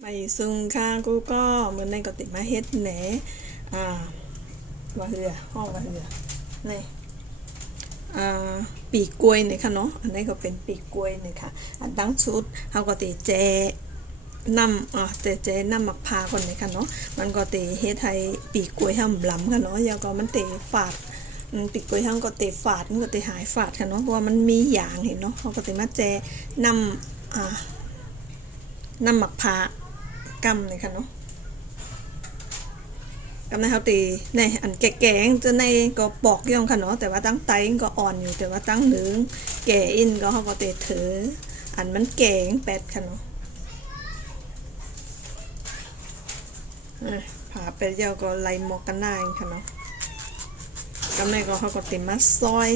ไม่ซุงค่ะกูก็เหมือนในก็ติดมาเฮ็ดแหนอ่าว่าเหือห้องว่าเหือนี่ปีกกล้วยนี่ค่ะเนาะอันนี้ก็เป็นปีกกล้วยนี่ค่ะอันบางชุดเขาก็ติแจน้ำเจน้ำหมักพาคนนี่ค่ะเนาะมันก็ติเฮ็ดให้ปีกกล้วยห้ำลำค่ะเนาะแล้วก็มันเตะฝาดปีกกล้วยห้ำก็เตะฝาดมันก็เตะหายฝาดค่ะเนาะเพราะว่ามันมีหยางเห็นเนาะเขาก็ติมาแจน้ำน้ำหมักพากำเลยค่ะเนาะกำในเขาตีในอันแก่ๆจะในก็ปอกย่องค่ะเนาะแต่ว่าตั้งไตก็อ่อนอยู่แต่ว่าตั้งหนึ่งแก่อินก็เขาก็เตะเถออันมันแก่งแปดค่ะเนาะผ่าไปเยาก็ไล่หมอกกันหน้าค่ะเนาะกำในก็เขาก็เตะมาซอย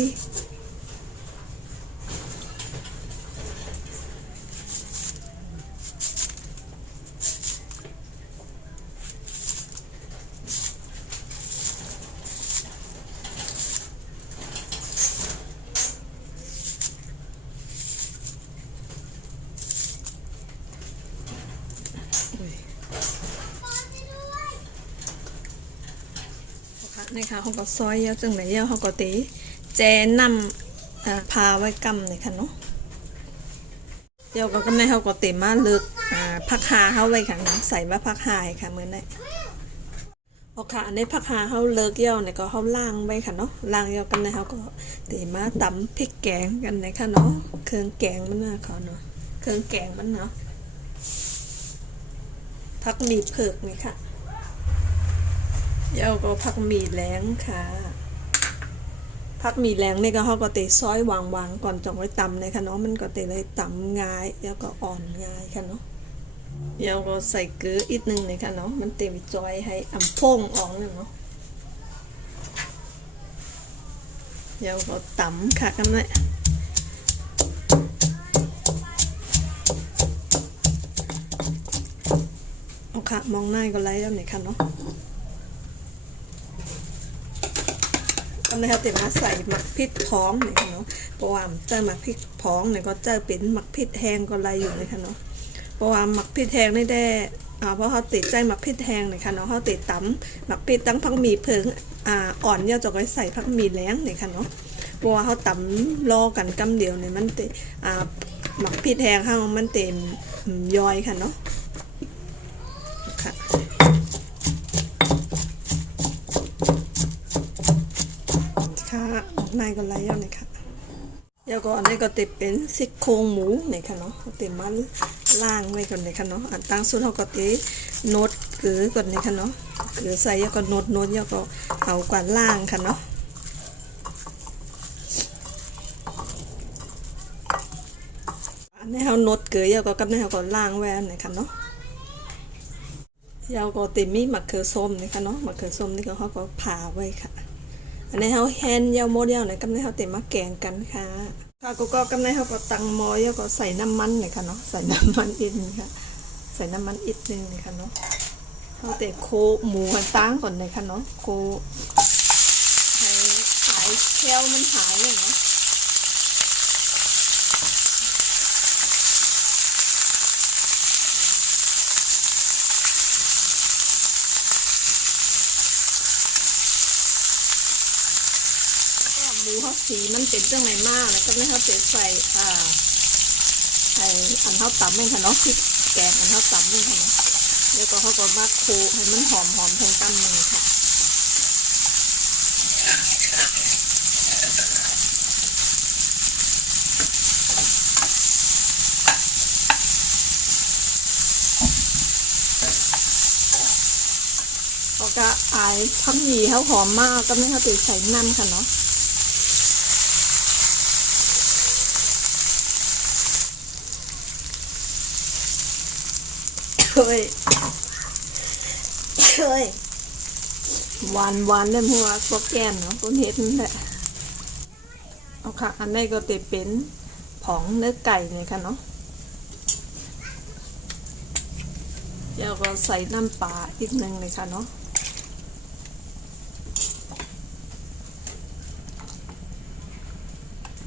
นี่ค่ะเขาก็ซอยเยาจังไหนเยาเขาก็ตีแจนำพาไว้กำเลยค่ะเนาะเยาก็กำในเขาก็ตีมาเลือกผักหาเขาไว้ค่ะเนาะใส่มาผักหายค่ะเหมือนได้โอค่ะอันนี้ผักหาเขาเลิกเยาเนี่ยก็เขาล่างไว้ค่ะเนาะล่างเยากำในเขาก็ตีมาตำพริกแกงกันเลยค่ะเนาะเครื่องแกงมันน่ะเขาเนาะเครื่องแกงมันเนาะผักหมี่เผือกนี่ค่ะเยาก็ผักหมี่แหลงค่ะผักหมี่แหลงนี่ก็เขาก็เตะซอยวางก่อนจงไว้ตำเลยค่ะเนาะมันก็เตะเลยตำง่ายแล้วก็อ่อนง่ายค่ะเนาะเยาก็ใส่เกลืออีกนึงเลยค่ะเนาะมันเตะวิจอยให้อ่ำพ่งออกเนาะเยาก็ตำค่ะกันเลยเอาค่ะมองหน้าก็ไล่แล้วเนี่ยค่ะเนาะก็นะครับเดี๋ยวมาใส่หมักพริกพ้องเนี่ยค่ะเนาะเพราะว่าเจ้าหมักพริกพ้องเนี่ยก็เจ้าเป็นหมักพริกแห้งก็ไรอยู่เลยค่ะเนาะเพราะว่าหมักพริกแห้งนี่ได้เพราะเขาติดใจหมักพริกแห้งเนี่ยค่ะเนาะเขาติดตำหมักพริกตั้งพักมีเพิงอ่อนเนี่ยจะก็ใส่พักมีแล้งเนี่ยค่ะเนาะเพราะว่าเขาตำรอกันกำเดียวเนี่ยมันติหมักพริกแห้งเขามันเต็มย่อยค่ะเนาะค่ะค่ะออกในก็ไรแล้วเนี่ยค่ะแล้วก็อันนี้ก็ติดเป็นซี่โครงหมูเนี่ยค่ะเนาะติดมันล่างไว้ก่อนเลยค่ะเนาะอันตั้งสุดเขาก็ติโนดเกลือก่อนเลยค่ะเนาะเกลือใส่แล้วก็โนดแล้วก็เอากว่าล่างค่ะเนาะอันนี้เขาโนดเกลือแล้วก็กับนี้เขาก็ล่างไว้เนี่ยค่ะเนาะแล้วก็ติดมีมะเขือส้มเนี่ยค่ะเนาะมะเขือส้มนี่ก็เขาก็ผ่าไว้ค่ะอันนี้เขาแฮนยาวโมเดลเนี่ยกับนี้เขาติดมาแกงกันค่ะค่ะก็กำในเขาก็ตังมอยแล้วก็ใส่น้ำมันเลยค่ะเนาะใส่น้ำมันอีกนึงค่ะใส่น้ำมันอีกนึงเลยค่ะเนาะเขาแต่โคหมูกันตั้งก่อนเลยค่ะเนาะโคให้หายแคลมันหายอย่างเนาะหมูเขาสีมันเป็นเรื่องไหนมากแล้วก็ไม่เขาเตะใส่ไออันเขาตำเองค่ะเนาะพริกแกงอันเขาตำเองค่ะเนาะแล้วก็เขาก็มาโคให้มันหอมทางตั้มเลยค่ะเขาก็ไอพักหยี่เขาหอมมากก็ไม่เขาเตะใส่น้ำค่ะเนาะเคยหวานได้หัวก็แกนเนาะต้นเห็ดนั่นแหละเอาค่ะอันนี้ก็จะเป็นผงเนื้อไก่เลยค่ะเนาะแล้วก็ใส่น้ำปลาอีกนึงเลยค่ะเนาะ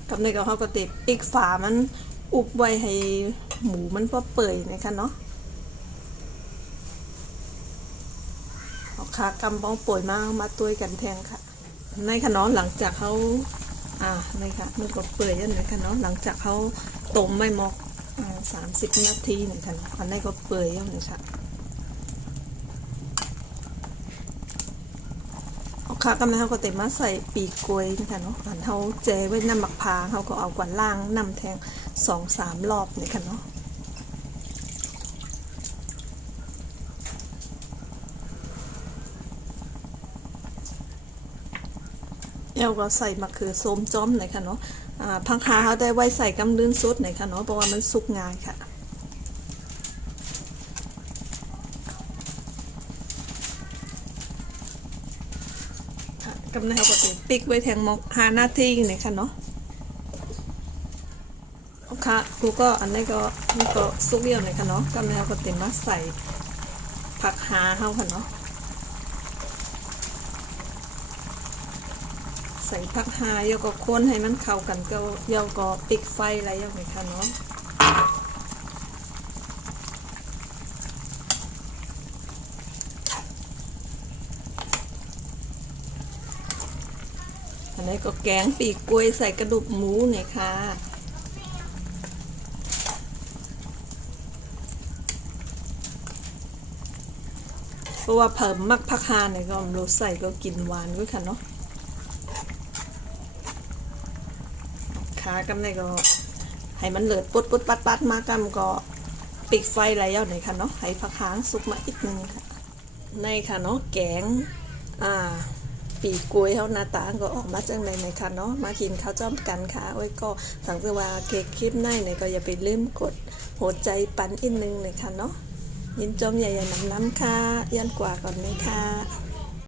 กับในก็เขาก็ติดอีกฝามันอุบไว้ให้หมูมันพอเปื่อยนะคะเนาะ เอาขากำบ้องป่วยมาตัวยกันแทงค่ะในขนมหลังจากเขานี่ค่ะมันก็เปื่อยแล้วนะคะเนาะหลังจากเขาต้มไม่หมก30 นาทีนี่ค่ะอันนี้ก็เปื่อยแล้วนะคะเอาขากำเขาก็เต็มมาใส่ปีกกล้วยนะคะเนาะอันเขาเจไว้น้ำหมักพาเขาก็เอากว่าล่างน้ำแทง2-3 รอบนี่ค่ะเนาะแล้วก็ใส่มะเขือส้มจ้อมหน่อยค่ะเนาะผักขาเขาได้ไว้ใส่กำลื่นสดหน่อยค่ะเนาะเพราะว่ามันสุกง่ายค่ะกำลังเขาก็ติดปิกไว้แทงมอก5 นาทีหน่อยค่ะเนาะค่ะกูก็อันนี้ก็นี่ก็สุกเดียวหน่อยค่ะเนาะกำลังเขาก็ติดมาใส่ผักหาเขาค่ะเนาะใส่ผักหาแล้วก็คนให้มันเข้ากันก็เดี๋ยวก็ปิดไฟอะไรอย่างนี้ค่ะเนาะอันนี้ก็แกงปีกกล้วยใส่กระดูกหมูเนี่ยค่ะเพราะว่าเพิ่มมักผักหาเนี่ยก็เราใส่ก็กินหวานด้วยค่ะเนาะขากำเนี่ยก็ให้มันเลือดปุดปัดมากำก็ปิดไฟอะไรอย่างนี้ค่ะเนาะให้ผักหางสุกมาอีกนึงค่ะในค่ะเนาะแกงปีกกล้วยเขาหน้าตาก็ออกมาจังเลยนะคะเนาะมากินข้าวจ้อมกันค่ะโอ้ยก็สังเกตว่าเค้กคลิปในเนี่ยก็อย่าไปลืมกดหัวใจปันอีกนึงเลยค่ะเนาะยินจอมใหญ่ๆน้ำค่ะยันกว่าก่อนเลยค่ะ